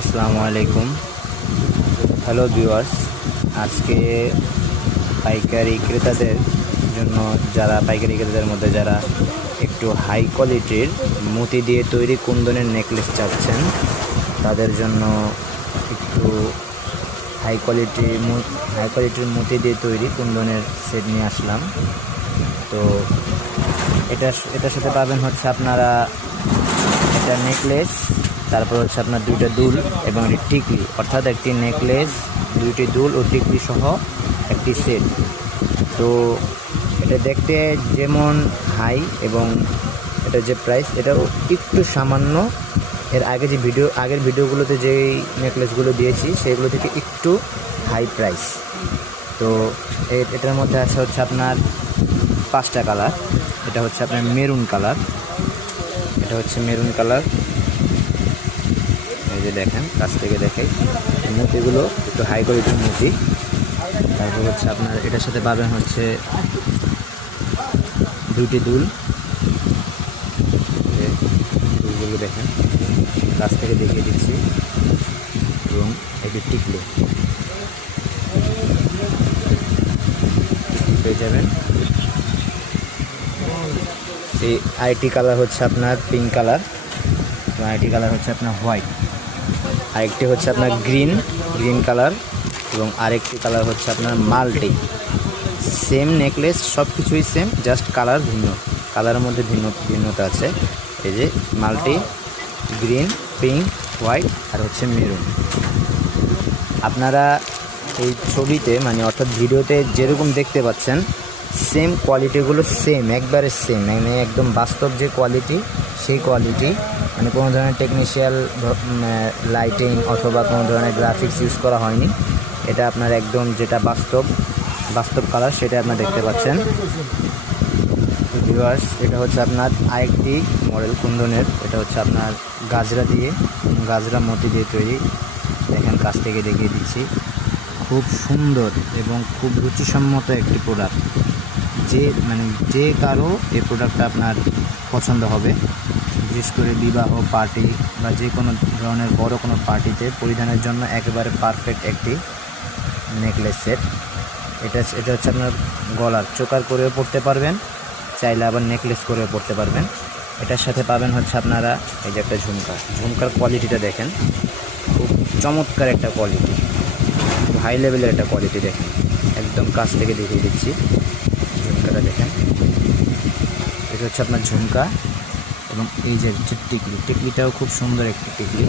আসসালামু আলাইকুম। Hello viewers, আজকে পাইকারি ক্রেতাদের জন্য পাইকারি ক্রেতাদের মধ্যে যারা একটু হাই কোয়ালিটির মতি দিয়ে তৈরি কুন্দনের নেকলেস চাচ্ছেন তাদের জন্য একটু হাই কোয়ালিটির মতি দিয়ে তৈরি কুন্দনের সেট নিয়ে আসলাম। তো এটার সাথে পাবেন হচ্ছে আপনারা একটা নেকলেস, তারপর হচ্ছে আপনার দুইটা দুল এবং একটি টিকলি, অর্থাৎ একটি নেকলেস, দুইটি দুল ও টিকলি সহ একটি সেট। তো এটা দেখতে যেমন হাই এবং এটা যে প্রাইস এটাও একটু সামান্য আগের ভিডিওগুলোতে যেই নেকলেসগুলো দিয়েছি সেগুলো থেকে একটু হাই প্রাইস। তো এটার মধ্যে আছে হচ্ছে আপনার 5টা কালার। এটা হচ্ছে আপনার মেরুন কালার, এটা হচ্ছে মেরুন কালার, এই যে দেখেন, কাছ থেকে দেখে মতিগুলো একটু হাই কোয়ালিটির মতি। তারপর হচ্ছে আপনার এটার সাথে পাবেন হচ্ছে দুইটি দুল, দুলগুলো দেখেন, কাছ থেকে দেখিয়ে দিচ্ছি, এবং এটি টিকলি পেয়ে যাবেন। এই আইটি কালার হচ্ছে আপনার পিঙ্ক কালার, এবং আইটি কালার হচ্ছে আপনার হোয়াইট, আরেকটি হচ্ছে আপনার গ্রিন কালার, এবং আরেকটি কালার হচ্ছে আপনার মাল্টি। সেম নেকলেস, সব কিছুই সেম, জাস্ট কালার ভিন্ন, কালারের মধ্যে ভিন্নতা আছে। এই যে মাল্টি, গ্রিন, পিঙ্ক, হোয়াইট আর হচ্ছে মেরুন। আপনারা এই ছবিতে অর্থাৎ ভিডিওতে যেরকম দেখতে পাচ্ছেন সেম কোয়ালিটিগুলো সেম, একবারে সেম, একদম বাস্তব যে কোয়ালিটি সেই কোয়ালিটি, কোনো ধরনের টেকনিশিয়াল লাইটিং অথবা কোনো ধরনের গ্রাফিক্স ইউজ করা হয়নি। এটা আপনার একদম যেটা বাস্তব কালার সেটা আপনারা দেখতে পাচ্ছেন। ভিউয়ার্স, এটা হচ্ছে আপনার আরেকটি মডেল কুন্দনের, এটা হচ্ছে আপনার গাজরা মতি দিয়ে তৈরি। দেখেন, কাছ থেকে দেখিয়ে দিচ্ছি, খুব সুন্দর এবং খুব রুচিসম্মত একটি প্রোডাক্ট। যে কারো এই প্রোডাক্টটা আপনার পছন্দ হবে, বিশেষ করে বিবাহ পার্টি বা যে কোনো ধরনের বড় কোনো পার্টিতে পরিধানের জন্য একেবারে পারফেক্ট একটি নেকলেস সেট। এটা হচ্ছে আপনার গলার চোকার করেও পরতে পারবেন, চাইলে আবার নেকলেস করেও পরতে পারবেন। এটার সাথে পাবেন হচ্ছে আপনারা এই যে একটা ঝুমকার কোয়ালিটিটা দেখেন, খুব চমৎকার একটা কোয়ালিটি, খুব হাই লেভেলের একটা কোয়ালিটি। দেখেন, একদম কাছ থেকে দেখিয়ে দিচ্ছি, ঝুমকাটা দেখেন, এটা হচ্ছে আপনার ঝুমকা। এবং এই যে টিকলিটাও খুব সুন্দর একটি টিকলি।